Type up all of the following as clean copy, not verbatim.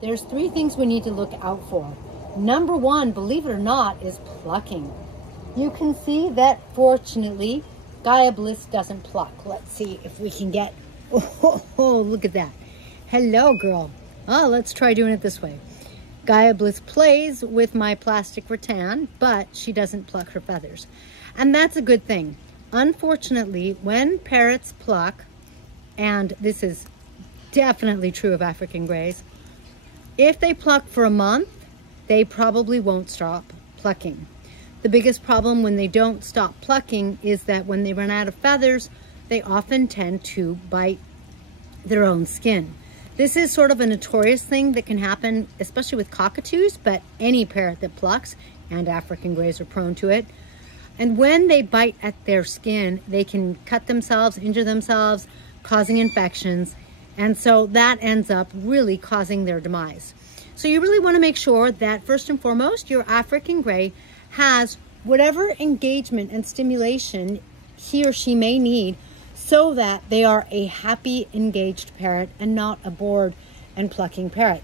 There's 3 things we need to look out for. Number 1, believe it or not, is plucking. You can see that fortunately, Gaia Bliss doesn't pluck. Let's see if we can get, oh, look at that. Hello, girl. Oh, let's try doing it this way. Gaia Bliss plays with my plastic rattan, but she doesn't pluck her feathers. And that's a good thing. Unfortunately, when parrots pluck, and this is definitely true of African greys, if they pluck for a month, they probably won't stop plucking. The biggest problem when they don't stop plucking is that when they run out of feathers, they often tend to bite their own skin. This is sort of a notorious thing that can happen, especially with cockatoos, but any parrot that plucks, and African greys are prone to it. And when they bite at their skin, they can cut themselves, injure themselves, causing infections. And so that ends up really causing their demise. So you really want to make sure that first and foremost, your African grey has whatever engagement and stimulation he or she may need so that they are a happy, engaged parrot and not a bored and plucking parrot.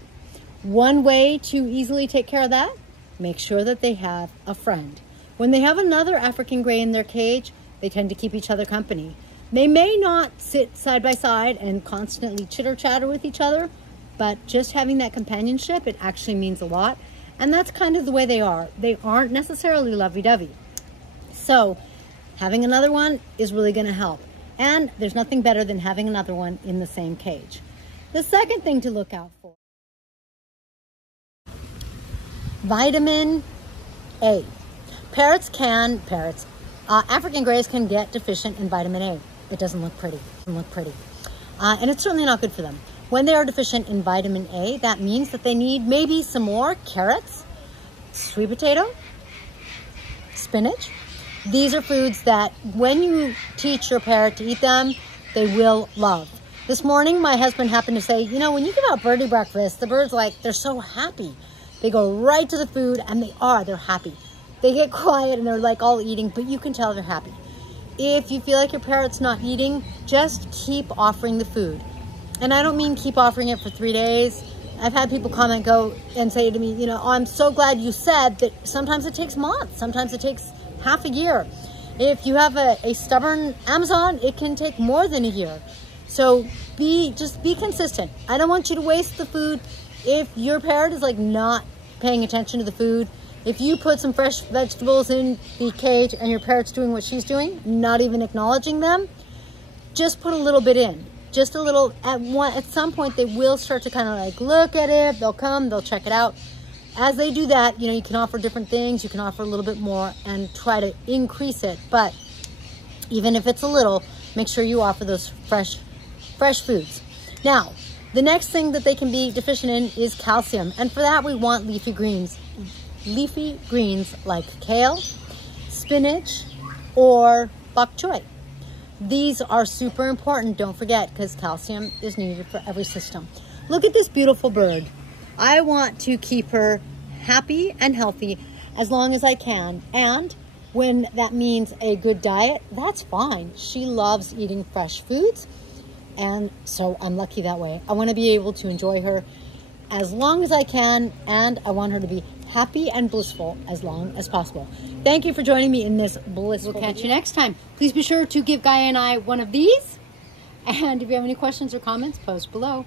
One way to easily take care of that, make sure that they have a friend. When they have another African grey in their cage, they tend to keep each other company. They may not sit side by side and constantly chitter-chatter with each other, but just having that companionship, it actually means a lot. And that's kind of the way they are. They aren't necessarily lovey-dovey. So having another one is really going to help. And there's nothing better than having another one in the same cage. The second thing to look out for, vitamin A. African greys can get deficient in vitamin A. It doesn't look pretty. And it's certainly not good for them. When they are deficient in vitamin A, that means that they need maybe some more carrots, sweet potato, spinach. These are foods that when you teach your parrot to eat them, they will love. This morning, my husband happened to say, you know, when you give out birdie breakfast, the birds, they're so happy. They go right to the food, and they're happy. They get quiet and they're all eating, but you can tell they're happy. If you feel like your parrot's not eating, just keep offering the food. And I don't mean keep offering it for 3 days. I've had people go and say to me, you know, oh, I'm so glad you said that sometimes it takes months. Sometimes it takes half a year. If you have a stubborn Amazon, it can take more than a year. So just be consistent. I don't want you to waste the food. If your parrot is not paying attention to the food, if you put some fresh vegetables in the cage and your parrot's doing what she's doing, not even acknowledging them, just put a little bit in. Just a little. At some point, they will start to kind of look at it. They'll come, they'll check it out. As they do that, you know, you can offer different things. You can offer a little bit more and try to increase it. But even if it's a little, make sure you offer those fresh foods. Now, the next thing that they can be deficient in is calcium. And for that, we want leafy greens. Leafy greens like kale, spinach, or bok choy. These are super important, don't forget, because calcium is needed for every system. Look at this beautiful bird. I want to keep her happy and healthy as long as I can. And when that means a good diet, that's fine. She loves eating fresh foods. And so I'm lucky that way. I want to be able to enjoy her as long as I can. And I want her to be happy and blissful as long as possible. Thank you for joining me in this blissful video. We'll catch you next time. Please be sure to give Gaia and I one of these. And if you have any questions or comments, post below.